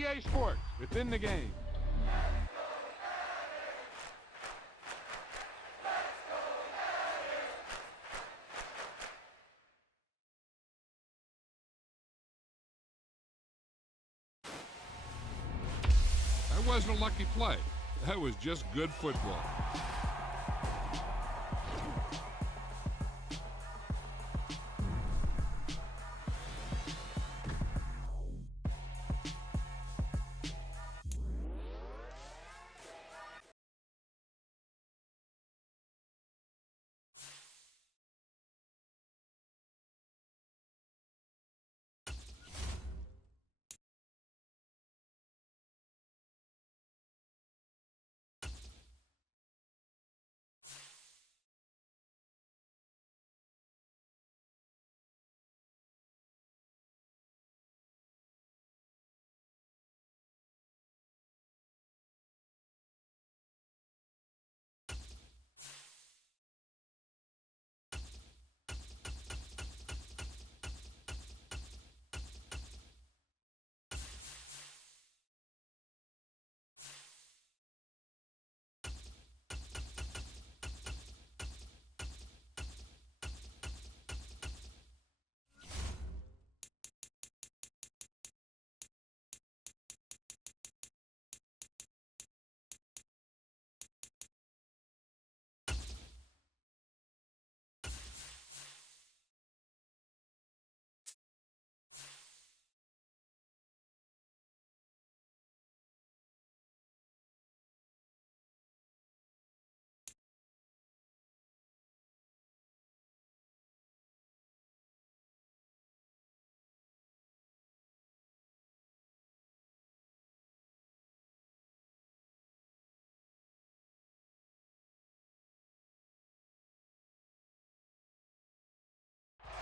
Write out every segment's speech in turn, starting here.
EA Sports, within the game. That wasn't a lucky play. That was just good football.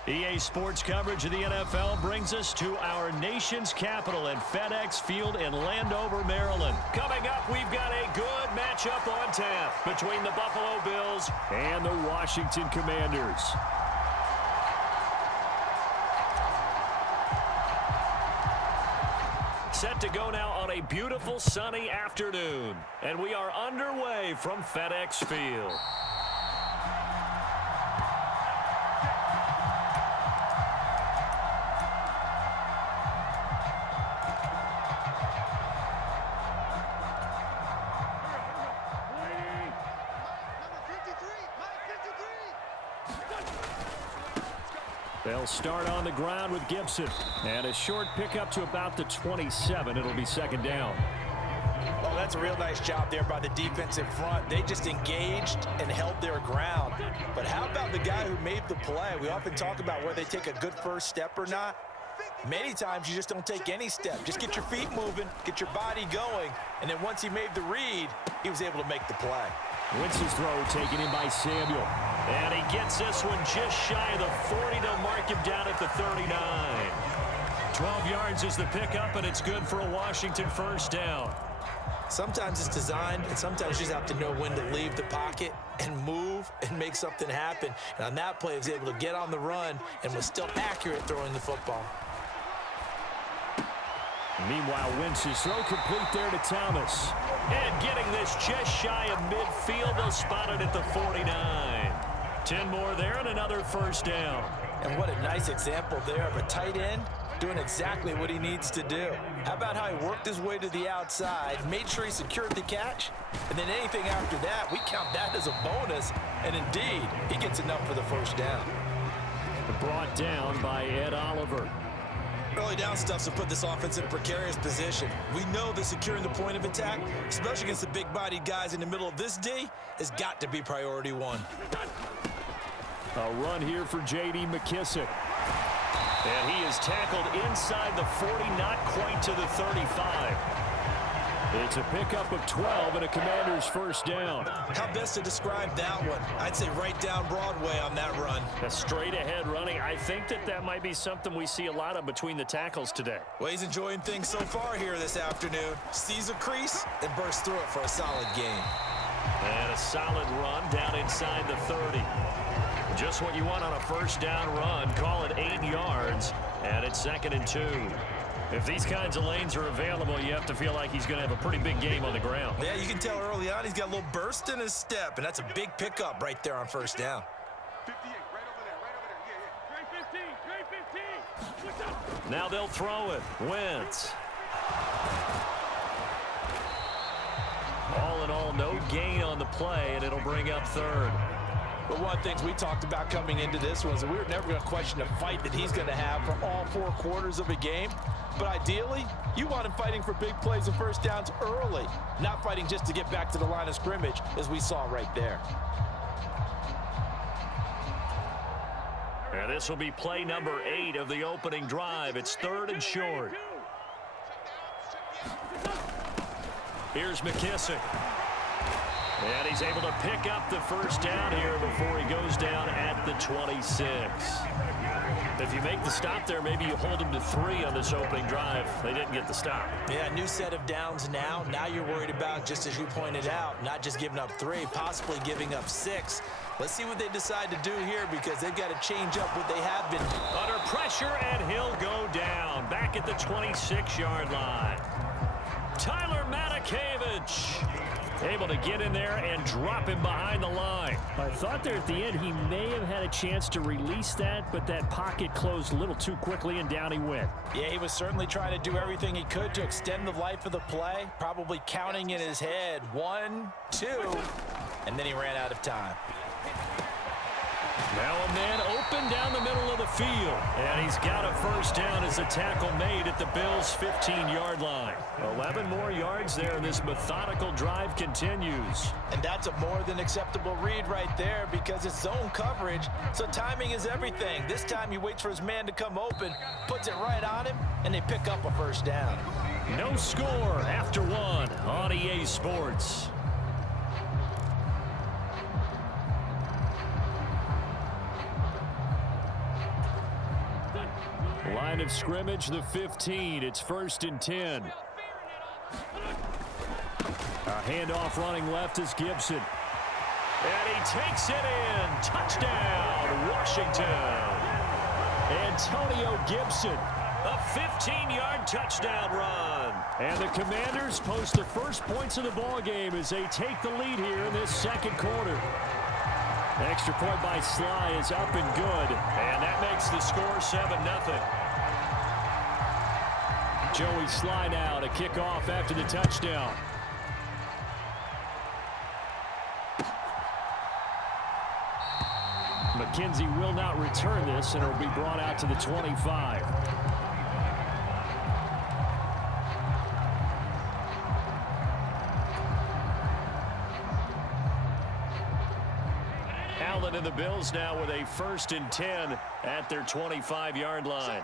EA Sports coverage of the NFL brings us to our nation's capital at FedEx Field in Landover, Maryland. Coming up, we've got a good matchup on tap between the Buffalo Bills and the Washington Commanders. Set to go now on a beautiful sunny afternoon, and we are underway from FedEx Field. They'll start on the ground with Gibson. And a short pickup to about the 27. It'll be second down. Oh, that's a real nice job there by the defensive front. They just engaged and held their ground. But how about the guy who made the play? We often talk about whether they take a good first step or not. Many times you just don't take any step. Just get your feet moving, get your body going, and then once he made the read, he was able to make the play. Wentz's throw taken in by Samuel. And he gets this one just shy of the 40 to mark him down at the 39. 12 yards is the pickup, and it's good for a Washington first down. Sometimes it's designed, and sometimes you just have to know when to leave the pocket and move and make something happen. And on that play, he was able to get on the run and was still accurate throwing the football. Meanwhile, Wentz's throw complete there to Thomas. And getting this just shy of midfield, they'll spot it at the 49. 10 more there and another first down. And what a nice example there of a tight end doing exactly what he needs to do. How about how he worked his way to the outside, made sure he secured the catch, and then anything after that, we count that as a bonus. And indeed, he gets enough for the first down. Brought down by Ed Oliver. Early down stuffs will put this offense in a precarious position. We know that securing the point of attack, especially against the big-bodied guys in the middle of this D, has got to be priority one. A run here for J.D. McKissick. And he is tackled inside the 40, not quite to the 35. It's a pickup of 12 and a Commander's first down. How best to describe that one? I'd say right down Broadway on that run. A straight-ahead running. I think that might be something we see a lot of between the tackles today. Well, he's enjoying things so far here this afternoon. Sees a crease and bursts through it for a solid gain. And a solid run down inside the 30. Just what you want on a first down run. Call it 8 yards, and it's 2nd and 2. If these kinds of lanes are available, you have to feel like he's going to have a pretty big game on the ground. Yeah, you can tell early on he's got a little burst in his step, and that's a big pickup right there on first down. 58, right over there, yeah, yeah. Trey 15, Trey 15. What's up? Now they'll throw it. Wentz. All in all, no gain on the play, and it'll bring up third. But one of the things we talked about coming into this was that we were never going to question the fight that he's going to have for all 4 quarters of a game. But ideally, you want him fighting for big plays and first downs early, not fighting just to get back to the line of scrimmage, as we saw right there. And this will be play number 8 of the opening drive. It's third and short. Here's McKissick. And he's able to pick up the first down here before he goes down at the 26. If you make the stop there, maybe you hold him to 3 on this opening drive. They didn't get the stop. Yeah, new set of downs now. Now you're worried about, just as you pointed out, not just giving up 3, possibly giving up 6. Let's see what they decide to do here, because they've got to change up what they have been. Under pressure, and he'll go down. Back at the 26-yard line. Tyler Matakevich able to get in there and drop him behind the line. I thought there at the end he may have had a chance to release that, but that pocket closed a little too quickly, and down he went. Yeah, he was certainly trying to do everything he could to extend the life of the play, probably counting in his head 1, 2, and then he ran out of time. Now a man open down the middle of the field. And he's got a first down as the tackle made at the Bills' 15-yard line. 11 more yards there, and this methodical drive continues. And that's a more than acceptable read right there, because it's zone coverage, so timing is everything. This time he waits for his man to come open, puts it right on him, and they pick up a first down. No score after 1 on EA Sports. Line of scrimmage, the 15. It's 1st and 10. A handoff running left is Gibson. And he takes it in. Touchdown, Washington. Antonio Gibson. A 15-yard touchdown run. And the Commanders post the first points of the ball game as they take the lead here in this second quarter. Extra point by Sly is up and good. And that makes the score 7-0. Joey Sly now to kick off after the touchdown. McKenzie will not return this, and it will be brought out to the 25. Allen and the Bills now with a 1st and 10 at their 25-yard line.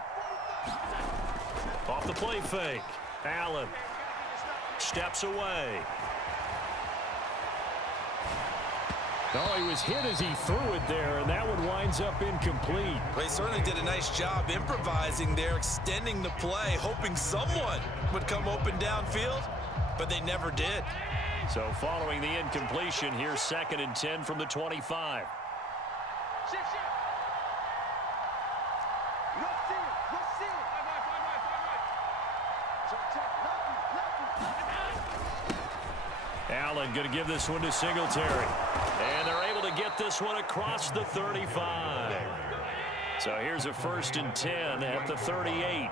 Off the play fake. Allen steps away. Oh, he was hit as he threw it there, and that one winds up incomplete. They certainly did a nice job improvising there, extending the play, hoping someone would come open downfield, but they never did. So following the incompletion, here's 2nd and 10 from the 25. Allen going to give this one to Singletary. And they're able to get this one across the 35. So here's a 1st and 10 at the 38.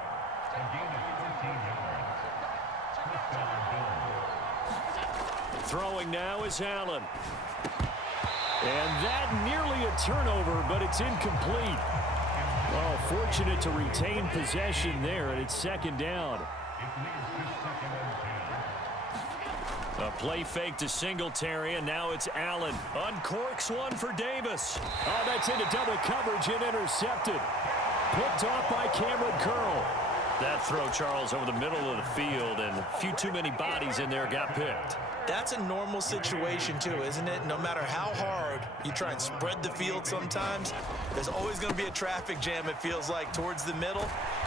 Throwing now is Allen. And that nearly a turnover, but it's incomplete. Oh, fortunate to retain possession there, and it's 2nd down. A play fake to Singletary, and now it's Allen. Uncorks one for Davis. Oh, that's into double coverage and intercepted. Picked off by Cameron Curl. That throw, Charles, over the middle of the field, and a few too many bodies in there got picked. That's a normal situation, too, isn't it? No matter how hard you try and spread the field sometimes, there's always going to be a traffic jam, it feels like, towards the middle.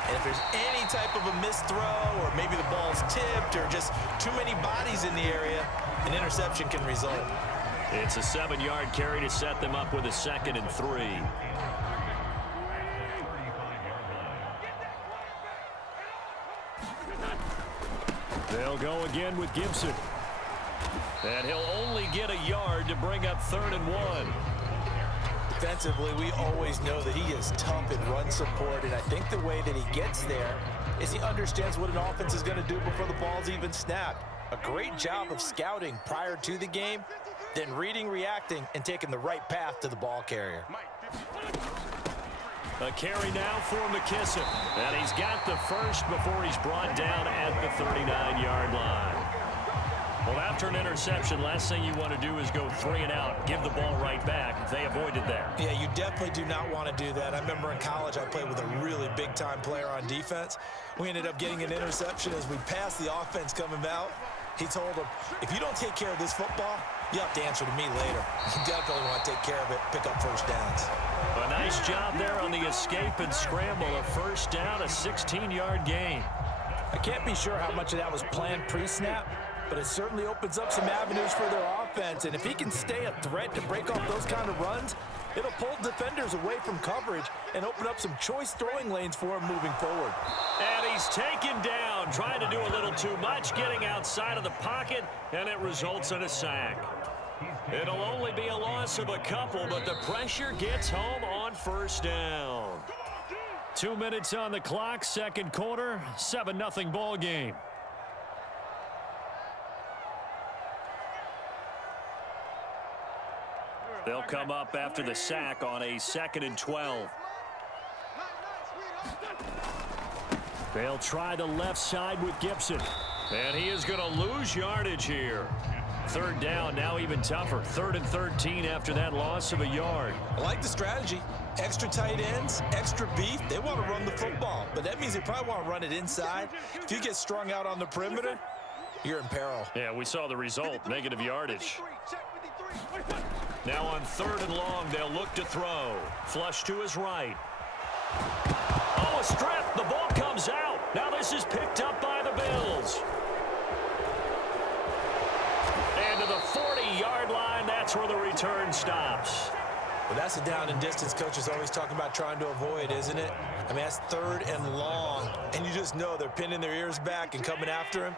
And if there's any type of a missed throw, or maybe the ball's tipped, or just too many bodies in the area, an interception can result. It's a 7-yard carry to set them up with a 2nd and 3. They'll go again with Gibson. And he'll only get a yard to bring up 3rd and 1. Defensively, we always know that he is tough in run support, and I think the way that he gets there is he understands what an offense is going to do before the ball's even snapped. A great job of scouting prior to the game, then reading, reacting, and taking the right path to the ball carrier. A carry now for McKissick. And he's got the first before he's brought down at the 39-yard line. Well, after an interception, last thing you want to do is go 3 and out, give the ball right back. They avoided that. Yeah, you definitely do not want to do that. I remember in college I played with a really big-time player on defense. We ended up getting an interception as we passed the offense coming out. He told him, if you don't take care of this football, you have to answer to me later. You definitely want to take care of it, pick up first downs. A nice job there on the escape and scramble. A first down, a 16-yard gain. I can't be sure how much of that was planned pre-snap, but it certainly opens up some avenues for their offense. And if he can stay a threat to break off those kind of runs, it'll pull defenders away from coverage and open up some choice throwing lanes for him moving forward. And he's taken down, trying to do a little too much, getting outside of the pocket, and it results in a sack. It'll only be a loss of a couple, but the pressure gets home on first down. 2 minutes on the clock, second quarter, 7-0 ball game. They'll come up after the sack on a 2nd and 12. They'll try the left side with Gibson. And he is going to lose yardage here. 3rd down, now even tougher. 3rd and 13 after that loss of a yard. I like the strategy. Extra tight ends, extra beef. They want to run the football, but that means they probably want to run it inside. If you get strung out on the perimeter, you're in peril. Yeah, we saw the result, negative yardage. Now on 3rd and long, they'll look to throw. Flush to his right. Oh, a strip. The ball comes out. Now this is picked up by the Bills. And to the 40-yard line, that's where the return stops. Well, that's a down and distance coach is always talking about trying to avoid, isn't it? I mean, that's 3rd and long, and you just know they're pinning their ears back and coming after him,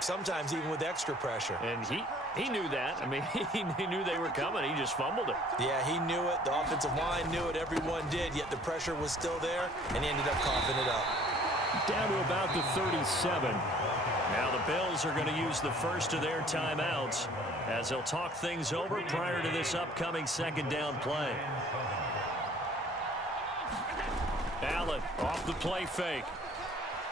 sometimes even with extra pressure. And he knew that. I mean, he knew they were coming. He just fumbled it. Yeah, he knew it. The offensive line knew it. Everyone did, yet the pressure was still there, and he ended up coughing it up. Down to about the 37. Now the Bills are going to use the first of their timeouts as they'll talk things over prior to this upcoming 2nd down play. Allen off the play fake.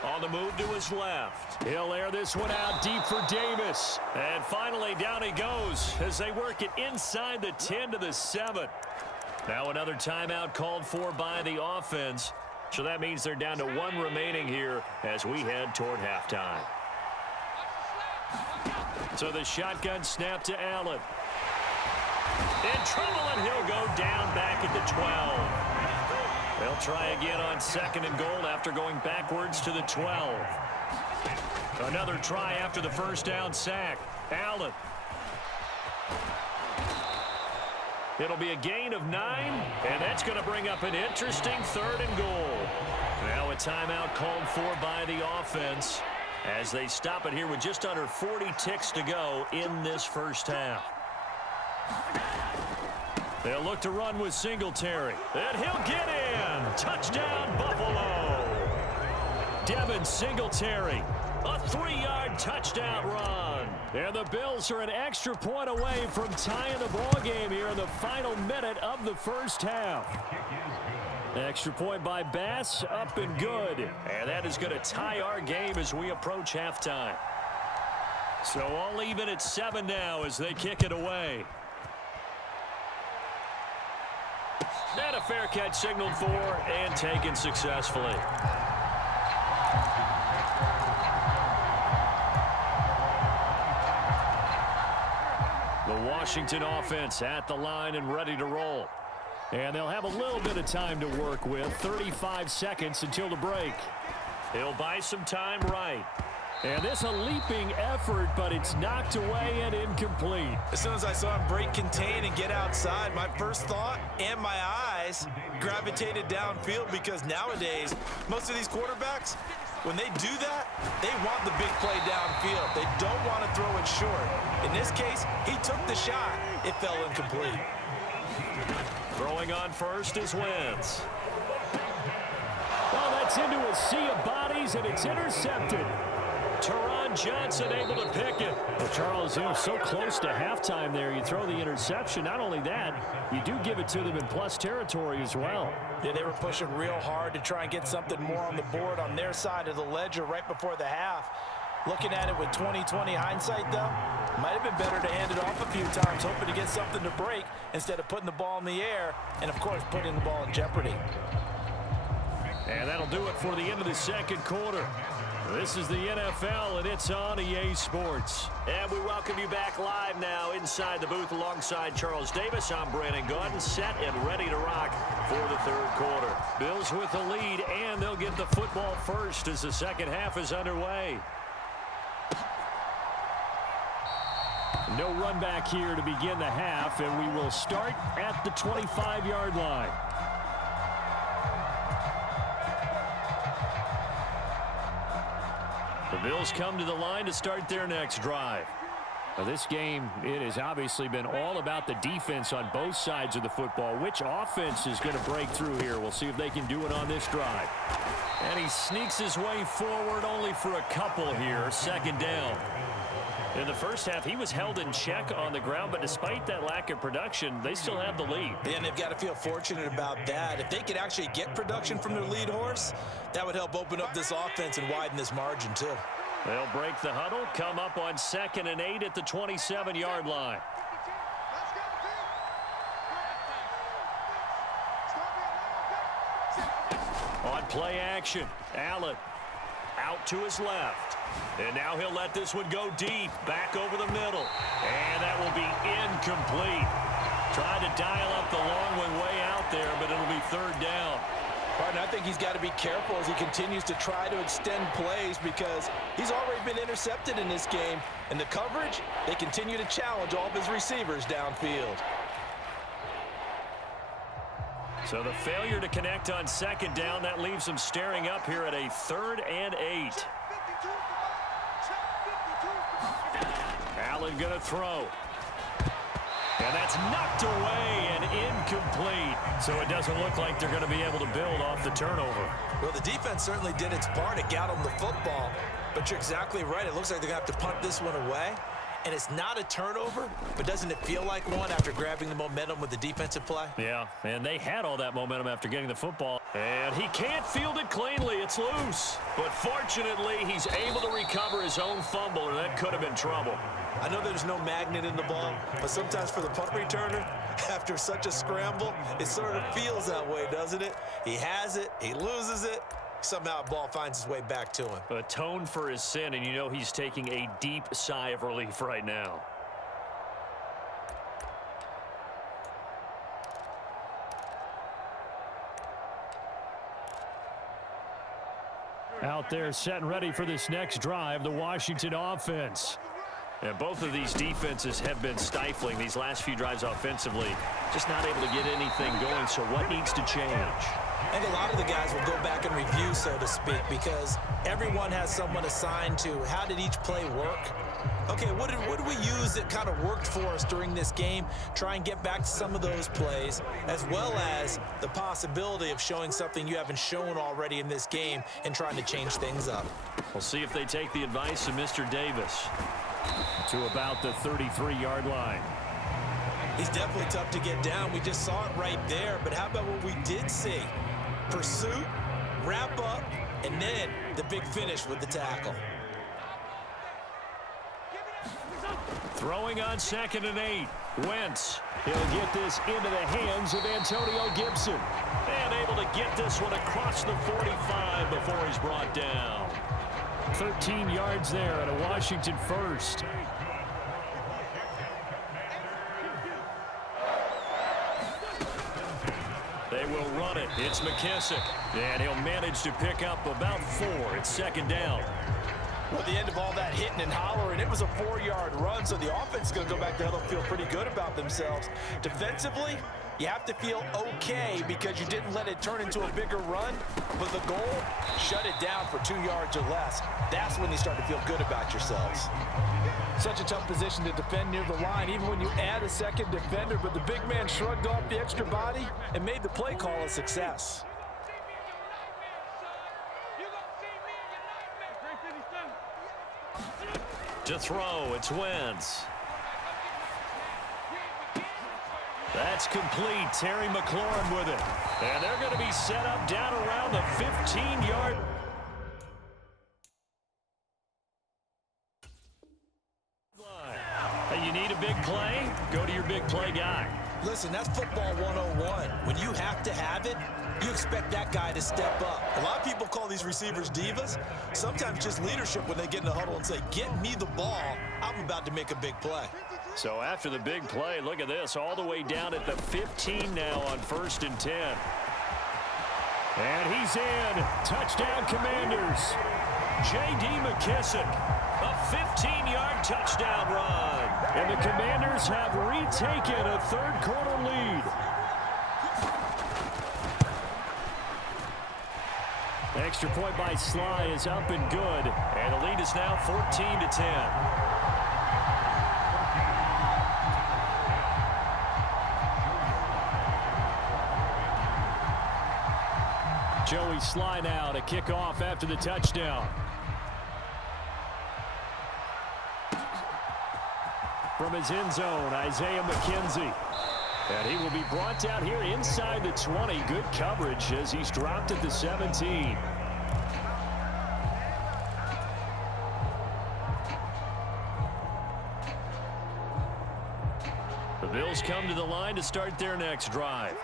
On the move to his left. He'll air this one out deep for Davis. And finally down he goes as they work it inside the 10 to the 7. Now another timeout called for by the offense. So that means they're down to 1 remaining here as we head toward halftime. So the shotgun snap to Allen. In trouble, and he'll go down back at the 12. They'll try again on 2nd and goal after going backwards to the 12. Another try after the first down sack. Allen. It'll be a gain of 9, and that's going to bring up an interesting 3rd and goal. Now a timeout called for by the offense as they stop it here with just under 40 ticks to go in this first half. They'll look to run with Singletary. And he'll get in. Touchdown, Buffalo. Devin Singletary. A 3-yard touchdown run. And the Bills are an extra point away from tying the ball game here in the final minute of the first half. Extra point by Bass, up and good. And that is going to tie our game as we approach halftime. So all even at 7 now as they kick it away. And a fair catch signaled for and taken successfully. The Washington offense at the line and ready to roll. And they'll have a little bit of time to work with. 35 seconds until the break. He'll buy some time right. And this a leaping effort, but it's knocked away and incomplete. As soon as I saw him break contain and get outside, my first thought and my eyes gravitated downfield because nowadays, most of these quarterbacks, When they do that, they want the big play downfield. They don't want to throw it short. In this case, he took the shot. It fell incomplete. Throwing on first is Wentz. Oh, that's into a sea of bodies, and it's intercepted. Teron Johnson able to pick it. Well, Charles, you know, so close to halftime there. You throw the interception. Not only that, you do give it to them in plus territory as well. Yeah, they were pushing real hard to try and get something more on the board on their side of the ledger right before the half. Looking at it with 20/20 hindsight, though, might have been better to hand it off a few times, hoping to get something to break instead of putting the ball in the air and, of course, putting the ball in jeopardy. And that'll do it for the end of the second quarter. This is the NFL, and it's on EA Sports. And we welcome you back live now inside the booth alongside Charles Davis. I'm Brandon Gordon, set and ready to rock for the third quarter. Bills with the lead, and they'll get the football first as the second half is underway. No run back here to begin the half, and we will start at the 25-yard line. The Bills come to the line to start their next drive. Now, this game, it has obviously been all about the defense on both sides of the football. Which offense is going to break through here? We'll see if they can do it on this drive. And he sneaks his way forward only for a couple here. Second down. In the first half, he was held in check on the ground, but despite that lack of production, they still have the lead. And they've got to feel fortunate about that. If they could actually get production from their lead horse, that would help open up this offense and widen this margin, too. They'll break the huddle, come up on 2nd and 8 at the 27-yard line. On play action, Allen out to his left. And now he'll let this one go deep, back over the middle. And that will be incomplete. Trying to dial up the long one way out there, but it'll be third down. Partner, I think he's got to be careful as he continues to try to extend plays because he's already been intercepted in this game. And the coverage, they continue to challenge all of his receivers downfield. So the failure to connect on 2nd down, that leaves him staring up here at a 3rd and 8. Allen going to throw. And that's knocked away and incomplete. So it doesn't look like they're going to be able to build off the turnover. Well, the defense certainly did its part to get them the football. But you're exactly right. It looks like they're going to have to punt this one away. And it's not a turnover, but doesn't it feel like one after grabbing the momentum with the defensive play? Yeah, and they had all that momentum after getting the football. And he can't field it cleanly. It's loose. But fortunately, he's able to recover his own fumble, or that could have been trouble. I know there's no magnet in the ball, but sometimes for the punt returner, after such a scramble, it sort of feels that way, doesn't it? He has it, he loses it, somehow the ball finds its way back to him. Atoned for his sin, and you know he's taking a deep sigh of relief right now. Out there set and ready for this next drive, the Washington offense. And both of these defenses have been stifling these last few drives offensively. Just not able to get anything going, so what needs to change? I think a lot of the guys will go back and review, so to speak, because everyone has someone assigned to how did each play work. Okay, what did we use that kind of worked for us during this game? Try and get back to some of those plays, as well as the possibility of showing something you haven't shown already in this game and trying to change things up. We'll see if they take the advice of Mr. Davis. To about the 33-yard line. He's definitely tough to get down. We just saw it right there, but how about what we did see? Pursuit, wrap up, and then the big finish with the tackle. Throwing on 2nd and 8. Wentz. He'll get this into the hands of Antonio Gibson. And able to get this one across the 45 before he's brought down. 13 yards there at a Washington first. They will run it. It's McKissick. And he'll manage to pick up about 4. It's 2nd down. Well, at the end of all that hitting and hollering, it was a 4-yard run, so the offense is going to go back there. They'll feel pretty good about themselves. Defensively, You have to feel okay because you didn't let it turn into a bigger run, but the goal, shut it down for 2 yards or less. That's when you start to feel good about yourselves. Such a tough position to defend near the line, even when you add a second defender, but the big man shrugged off the extra body and made the play call a success. To throw, it's Wentz. That's complete. Terry McLaurin with it. And they're going to be set up down around the 15-yard. Hey, you need a big play? Go to your big play guy. Listen, that's football 101. When you have to have it, you expect that guy to step up. A lot of people call these receivers divas. Sometimes just leadership when they get in the huddle and say, get me the ball. I'm about to make a big play. So after the big play, look at this, all the way down at the 15 now on 1st and 10. And he's in. Touchdown, Commanders. J.D. McKissick, a 15-yard touchdown run. And the Commanders have retaken a third-quarter lead. Extra point by Sly is up and good. And the lead is now 14-10. Joey Sly now to kick off after the touchdown. From his end zone, Isaiah McKenzie. And he will be brought down here inside the 20. Good coverage as he's dropped at the 17. The Bills come to the line to start their next drive.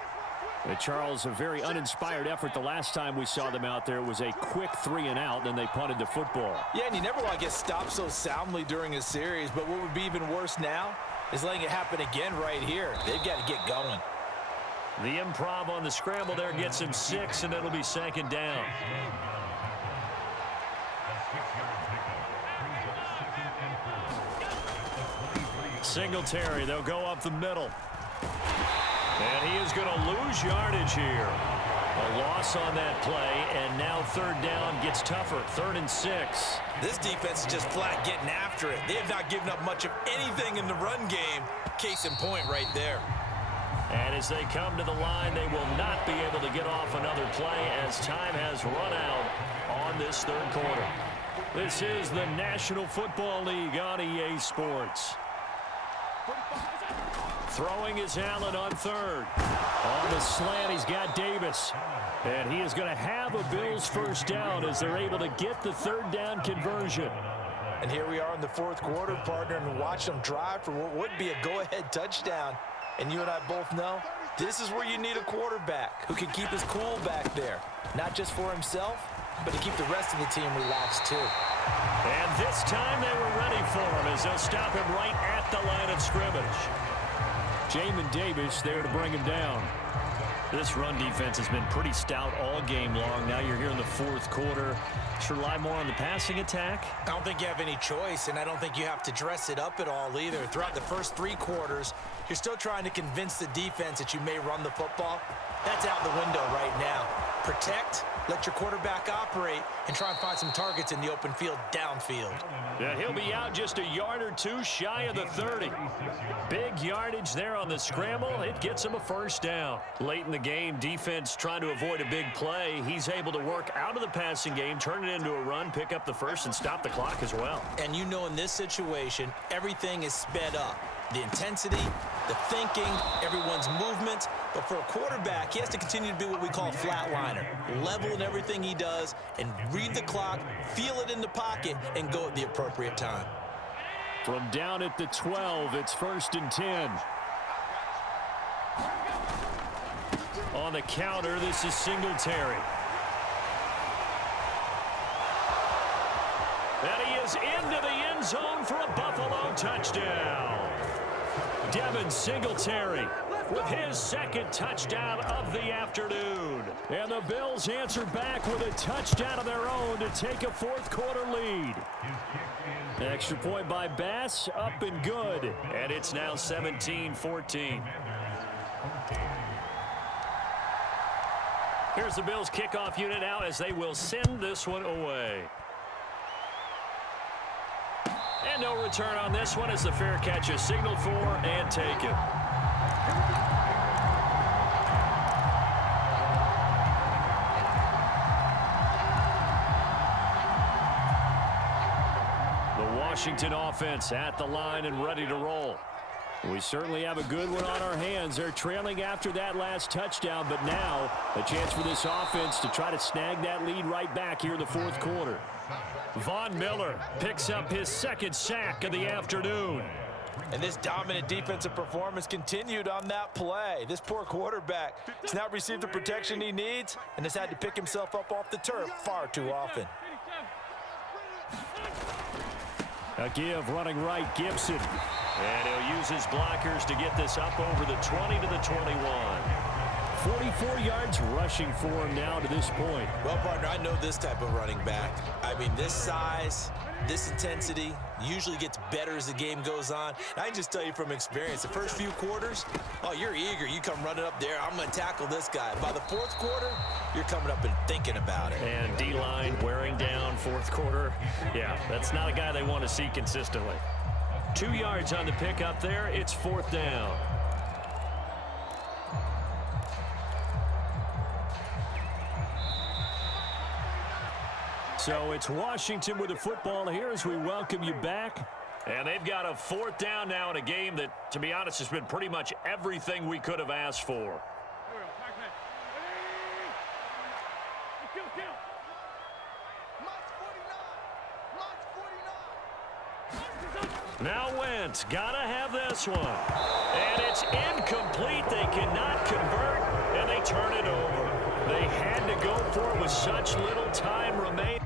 Charles, a very uninspired effort the last time we saw them out there. It was a quick 3-and-out, then they punted the football. Yeah, and you never want to get stopped so soundly during a series, but what would be even worse now is letting it happen again right here. They've got to get going. The improv on the scramble there gets him 6, and it'll be 2nd down. Singletary, they'll go up the middle. And he is going to lose yardage here. A loss on that play, and now 3rd down gets tougher. 3rd and 6. This defense is just flat getting after it. They have not given up much of anything in the run game. Case in point right there. And as they come to the line, they will not be able to get off another play as time has run out on this 3rd quarter. This is the National Football League on EA Sports. Throwing is Allen on 3rd. On the slant, he's got Davis. And he is going to have a Bills 1st down as they're able to get the 3rd down conversion. And here we are in the 4th quarter, partner, and watch them drive for what would be a go-ahead touchdown. And you and I both know this is where you need a quarterback who can keep his cool back there. Not just for himself, but to keep the rest of the team relaxed too. And this time they were ready for him as they'll stop him right at the line of scrimmage. Jamin Davis there to bring him down. This run defense has been pretty stout all game long. Now you're here in the 4th quarter. Should rely more on the passing attack? I don't think you have any choice, and I don't think you have to dress it up at all either. Throughout the first 3 quarters, you're still trying to convince the defense that you may run the football. That's out the window right now. Protect, let your quarterback operate, and try and find some targets in the open field downfield. Yeah, he'll be out just a yard or 2 shy of the 30. Big yardage there on the scramble. It gets him a 1st down. Late in the game, defense trying to avoid a big play. He's able to work out of the passing game, turn it into a run, pick up the 1st, and stop the clock as well. And you know in this situation, everything is sped up. The intensity, the thinking, everyone's movement. But for a quarterback, he has to continue to be what we call a flatliner. Level in everything he does and read the clock, feel it in the pocket, and go at the appropriate time. From down at the 12, it's 1st and 10. On the counter, this is Singletary. And he is into the end zone for a Buffalo touchdown. Devin Singletary with his 2nd touchdown of the afternoon. And the Bills answer back with a touchdown of their own to take a 4th quarter lead. Extra point by Bass, up and good. And it's now 17-14. Here's the Bills kickoff unit now as they will send this one away. And no return on this one as the fair catch is signaled for and taken. The Washington offense at the line and ready to roll. We certainly have a good one on our hands. They're trailing after that last touchdown, but now a chance for this offense to try to snag that lead right back here in the fourth quarter. Von Miller picks up his second sack of the afternoon. And this dominant defensive performance continued on that play. This poor quarterback has not received the protection he needs and has had to pick himself up off the turf far too often. A give running right, Gibson. And he'll use his blockers to get this up over the 20 to the 21. 44 yards rushing for him now to this point. Well, partner, I know this type of running back. I mean, this size, this intensity usually gets better as the game goes on. And I can just tell you from experience, the first few quarters, oh, you're eager. You come running up there, I'm going to tackle this guy. By the fourth quarter, you're coming up and thinking about it. And D-line wearing down fourth quarter. Yeah, that's not a guy they want to see consistently. 2 yards on the pickup there. It's fourth down. So it's Washington with the football here as we welcome you back. And they've got a fourth down now in a game that, to be honest, has been pretty much everything we could have asked for. Now Wentz, gotta have this one. And it's incomplete. They cannot convert, and they turn it over. They had to go for it with such little time remaining.